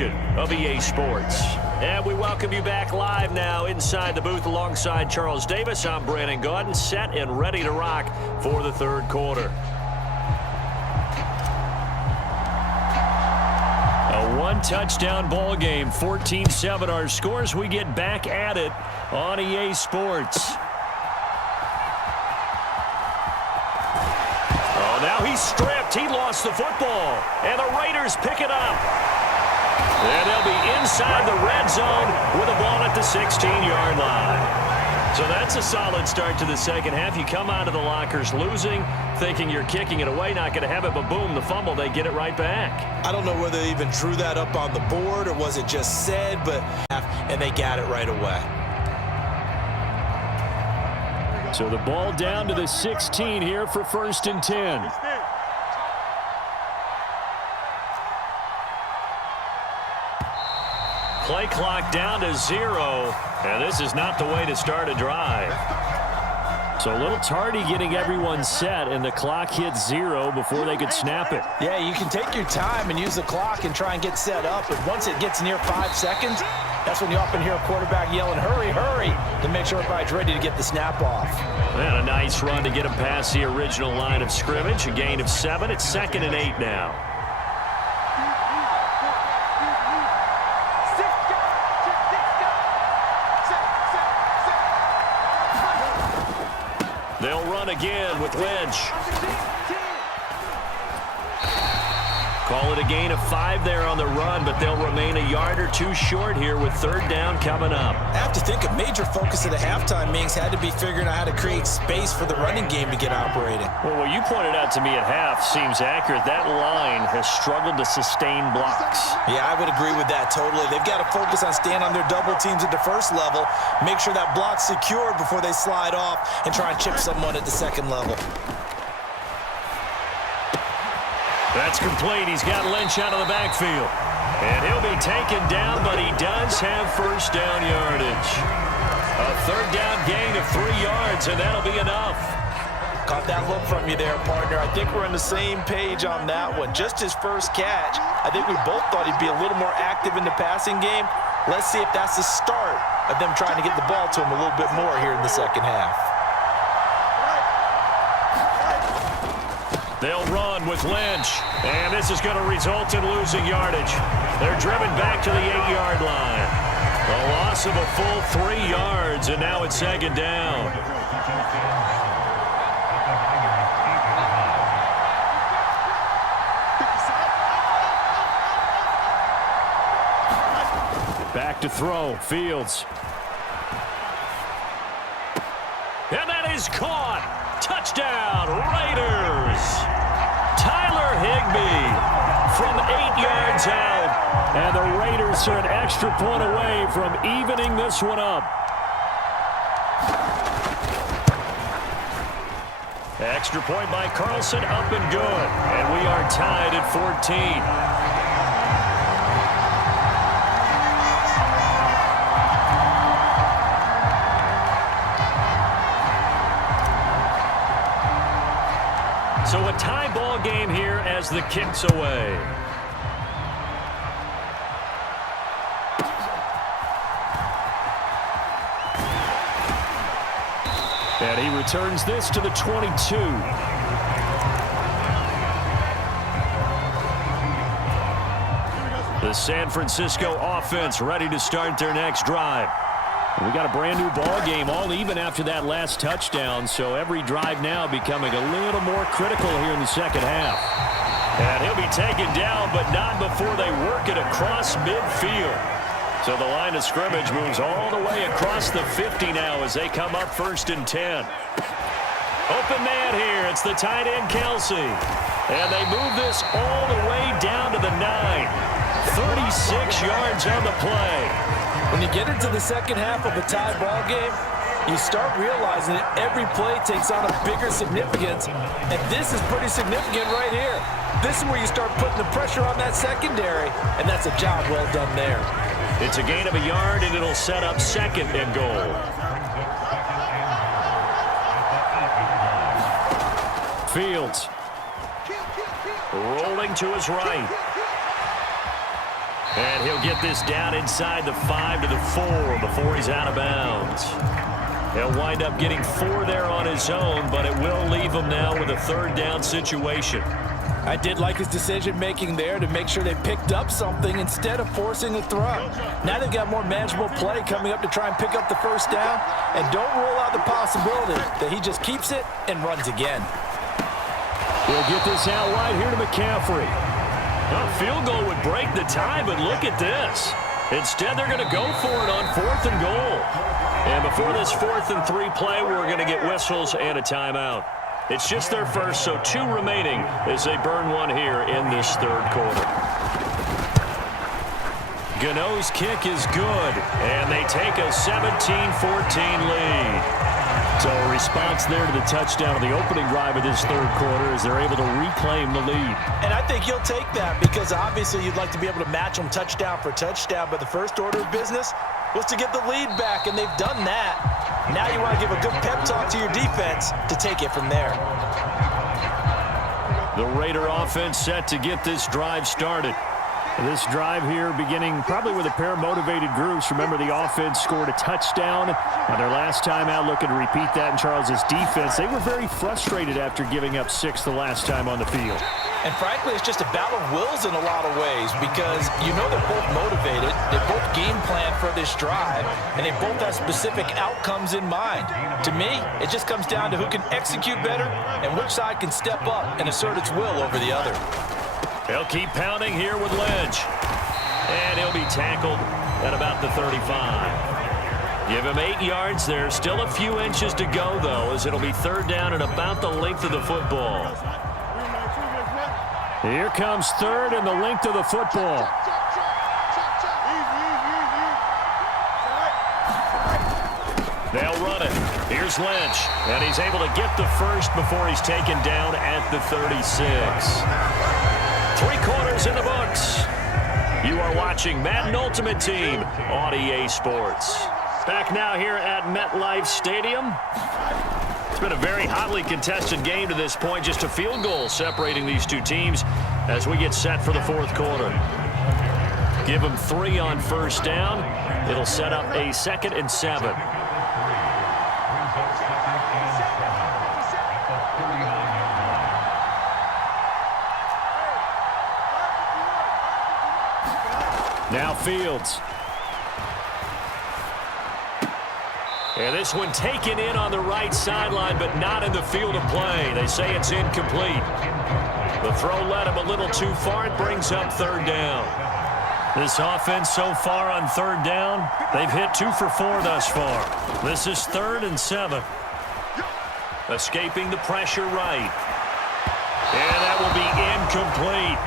edition of EA Sports. And we welcome you back live now inside the booth alongside Charles Davis. I'm Brandon Gaudin, set and ready to rock for the third quarter. A one-touchdown ball game, 14-7 our scores. We get back at it on EA Sports. Oh, now he's stripped. He lost the football. And the Raiders pick it up. And they'll be inside the red zone with a ball at the 16-yard line. So that's a solid start to the second half. You come out of the lockers losing, thinking you're kicking it away, not going to have it, but boom, the fumble, they get it right back. I don't know whether they even drew that up on the board or was it just said, but and they got it right away. So the ball down to the 16 here for 1st and 10. Play clock down to 0, and this is not the way to start a drive. So a little tardy getting everyone set, and the clock hits 0 before they could snap it. Yeah, you can take your time and use the clock and try and get set up, but once it gets near 5 seconds, that's when you often hear a quarterback yelling, hurry, hurry, to make sure everybody's ready to get the snap off. And a nice run to get him past the original line of scrimmage, a gain of 7. It's 2nd and 8 now. They'll run again with Lynch. Call it a gain of 5 there on the run, but they'll remain a yard or 2 short here with 3rd down coming up. I have to think a major focus of the halftime meetings had to be figuring out how to create space for the running game to get operating. Well, what you pointed out to me at half seems accurate. That line has struggled to sustain blocks. Yeah, I would agree with that totally. They've got to focus on staying on their double teams at the first level, make sure that block's secured before they slide off and try and chip someone at the second level. That's complete. He's got Lynch out of the backfield. And he'll be taken down, but he does have 1st down yardage. A 3rd down gain of 3 yards, and that'll be enough. Caught that look from you there, partner. I think we're on the same page on that one. Just his first catch. I think we both thought he'd be a little more active in the passing game. Let's see if that's the start of them trying to get the ball to him a little bit more here in the second half. They'll run with Lynch, and this is going to result in losing yardage. They're driven back to the 8-yard line. A loss of a full 3 yards, and now it's 2nd down. Back to throw, Fields. And that is caught. Touchdown, Raiders. Tyler Higbee from 8 yards out. And the Raiders are an extra point away from evening this one up. Extra point by Carlson, up and good. And we are tied at 14. So a tie ball game here as the kick's away. And he returns this to the 22. The San Francisco offense ready to start their next drive. We got a brand new ball game, all even after that last touchdown, so every drive now becoming a little more critical here in the second half. And he'll be taken down, but not before they work it across midfield. So the line of scrimmage moves all the way across the 50 now as they come up 1st and 10. Open man here, it's the tight end Kelsey. And they move this all the way down to the 9. 36 yards on the play. When you get into the second half of a tie ball game, you start realizing that every play takes on a bigger significance, and this is pretty significant right here. This is where you start putting the pressure on that secondary, and that's a job well done there. It's a gain of a yard, and it'll set up 2nd and goal. Fields rolling to his right. And he'll get this down inside the 5 to the 4 before he's out of bounds. He'll wind up getting 4 there on his own, but it will leave him now with a third down situation. I did like his decision-making there to make sure they picked up something instead of forcing a throw. Now they've got more manageable play coming up to try and pick up the first down, and don't rule out the possibility that he just keeps it and runs again. We'll get this out wide here to McCaffrey. A field goal would break the tie, but look at this. Instead, they're going to go for it on 4th and goal. And before this 4th and 3 play, we're going to get whistles and a timeout. It's just their first, so 2 remaining as they burn one here in this third quarter. Gano's kick is good, and they take a 17-14 lead. So a response there to the touchdown of the opening drive of this third quarter as they're able to reclaim the lead. And I think you'll take that because obviously you'd like to be able to match them touchdown for touchdown, but the first order of business was to get the lead back, and they've done that. Now you want to give a good pep talk to your defense to take it from there. The Raider offense set to get this drive started. This drive here beginning probably with a pair of motivated groups. Remember, the offense scored a touchdown on their last time out, looking to repeat that in Charles's defense. They were very frustrated after giving up 6 the last time on the field. And frankly, it's just a battle of wills in a lot of ways because you know they're both motivated, they both game plan for this drive, and they both have specific outcomes in mind. To me, it just comes down to who can execute better and which side can step up and assert its will over the other. They'll keep pounding here with Lynch. And he'll be tackled at about the 35. Give him 8 yards there. Still a few inches to go, though, as it'll be third down and about the length of the football. Here comes third and the length of the football. They'll run it. Here's Lynch. And he's able to get the first before he's taken down at the 36. 3 quarters in the books. You are watching Madden Ultimate Team on EA Sports. Back now here at MetLife Stadium. It's been a very hotly contested game to this point. Just a field goal separating these two teams as we get set for the fourth quarter. Give them 3 on first down. It'll set up a 2nd and 7. Now Fields. And this one taken in on the right sideline, but not in the field of play. They say it's incomplete. The throw led him a little too far. It brings up third down. This offense so far on third down, they've hit 2 for 4 thus far. This is 3rd and 7. Escaping the pressure right. And that will be incomplete.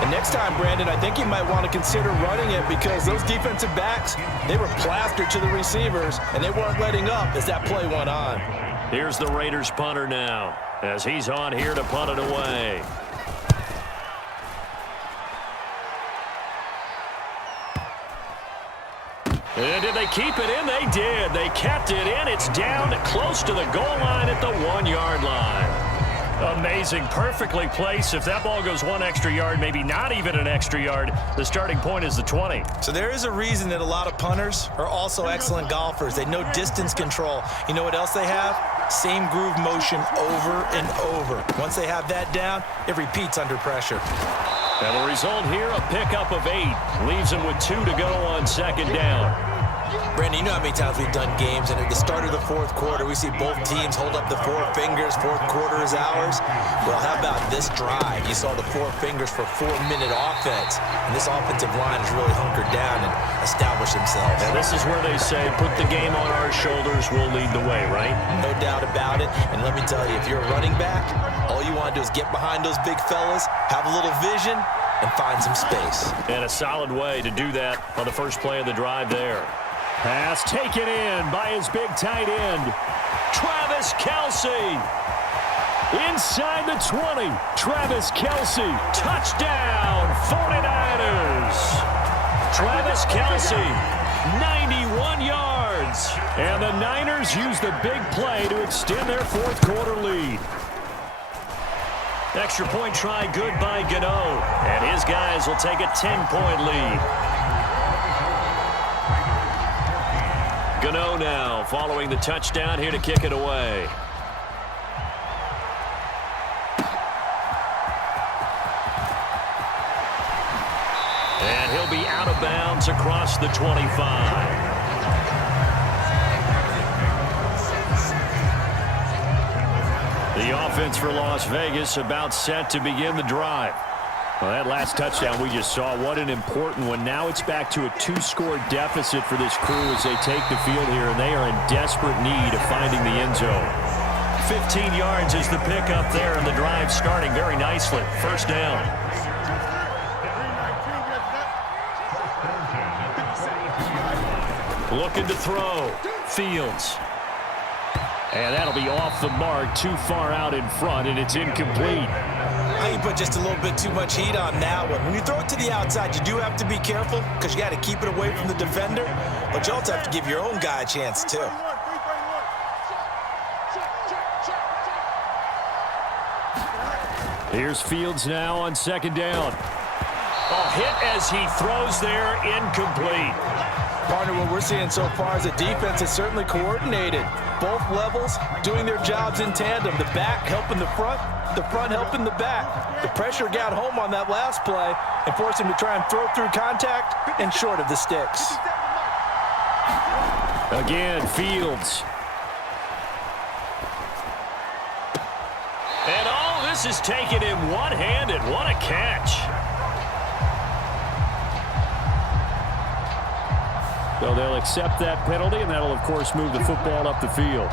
And next time, Brandon, I think you might want to consider running it because those defensive backs, they were plastered to the receivers, and they weren't letting up as that play went on. Here's the Raiders punter now as he's on here to punt it away. And did they keep it in? They did. They kept it in. It's down close to the goal line at the 1-yard line. Amazing. Perfectly placed. If that ball goes 1 extra yard, maybe not even an extra yard, the starting point is the 20. So there is a reason that a lot of punters are also excellent golfers. They know distance control. You know what else they have? Same groove motion over and over. Once they have that down, it repeats under pressure. And the result here, a pickup of 8. Leaves them with 2 to go on second down. Brandon, you know how many times we've done games, and at the start of the fourth quarter, we see both teams hold up the 4 fingers, fourth quarter is ours. Well, how about this drive? You saw the 4 fingers for 4-minute offense, and this offensive line has really hunkered down and established themselves. And this is where they say, put the game on our shoulders, we'll lead the way, right? No doubt about it, and let me tell you, if you're a running back, all you want to do is get behind those big fellas, have a little vision, and find some space. And a solid way to do that on the first play of the drive there. Pass taken in by his big tight end, Travis Kelce. Inside the 20, Travis Kelce. Touchdown, 49ers. Travis Kelce, 91 yards. And the Niners use the big play to extend their fourth quarter lead. Extra point try good by Gano. And his guys will take a 10-point lead. Gano now following the touchdown here to kick it away. And he'll be out of bounds across the 25. The offense for Las Vegas about set to begin the drive. Well, that last touchdown we just saw, what an important one. Now it's back to a 2-score deficit for this crew as they take the field here, and they are in desperate need of finding the end zone. 15 yards is the pickup there, and the drive starting very nicely. First down. Looking to throw. Fields. And that'll be off the mark, too far out in front, and it's incomplete. You put just a little bit too much heat on that one. When you throw it to the outside, you do have to be careful because you got to keep it away from the defender, but you also have to give your own guy a chance, too. Here's Fields now on second down. A hit as he throws there, incomplete. Partner, what we're seeing so far is the defense is certainly coordinated. Both levels doing their jobs in tandem. The back helping the front helping the back. The pressure got home on that last play and forced him to try and throw through contact and short of the sticks. Again, Fields. And all this is taken in one-handed. What a catch. So they'll accept that penalty, and that'll, of course, move the football up the field.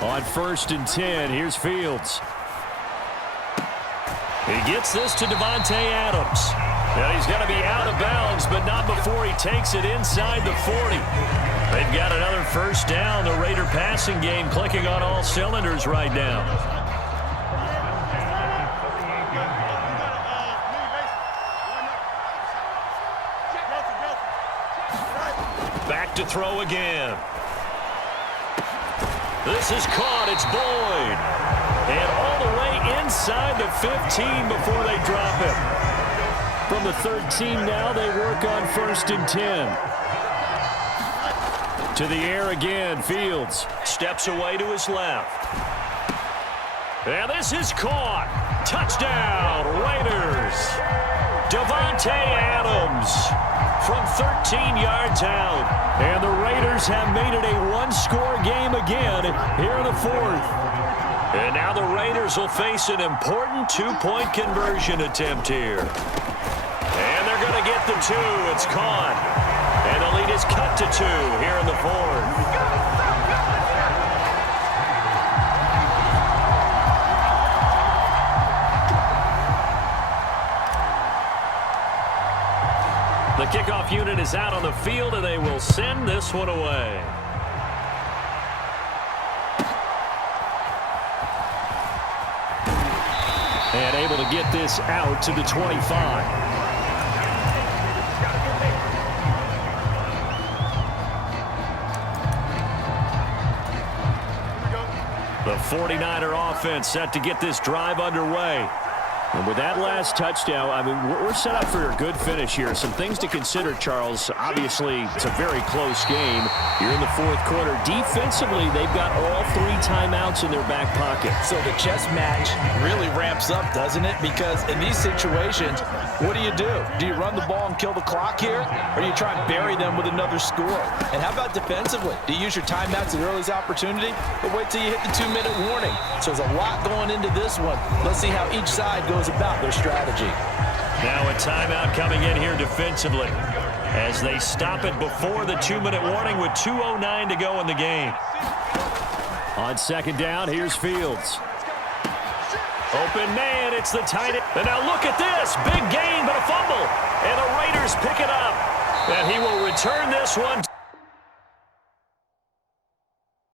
On 1st and 10, here's Fields. He gets this to Davante Adams. Now he's got to be out of bounds, but not before he takes it inside the 40. They've got another first down. The Raider passing game clicking on all cylinders right now. Back to throw again. This is caught. It's Boyd. And all the way inside the 15 before they drop him. From the 13 now, they work on 1st and 10. To the air again. Fields steps away to his left. And this is caught. Touchdown, Raiders. Davante Adams from 13 yards out. And the Raiders have made it a one-score game again here in the 4th. And now the Raiders will face an important two-point conversion attempt here. And they're going to get the 2. It's caught. And the lead is cut to 2 here in the 4th. The kickoff unit is out on the field, and they will send this one away. And able to get this out to the 25. The 49er offense set to get this drive underway. And with that last touchdown, I mean, we're set up for a good finish here. Some things to consider, Charles. Obviously, it's a very close game. You're in the 4th quarter. Defensively, they've got all 3 timeouts in their back pocket. So the chess match really ramps up, doesn't it? Because in these situations, what do? Do you run the ball and kill the clock here? Or do you try and bury them with another score? And how about defensively? Do you use your timeouts at earliest opportunity? Or wait till you hit the 2-minute warning? So there's a lot going into this one. Let's see how each side goes about their strategy. Now a timeout coming in here defensively as they stop it before the 2-minute warning with 2:09 to go in the game. On second down, here's Fields. Open man, it's the tight end. And now look at this. Big gain, but a fumble. And the Raiders pick it up. And he will return this one.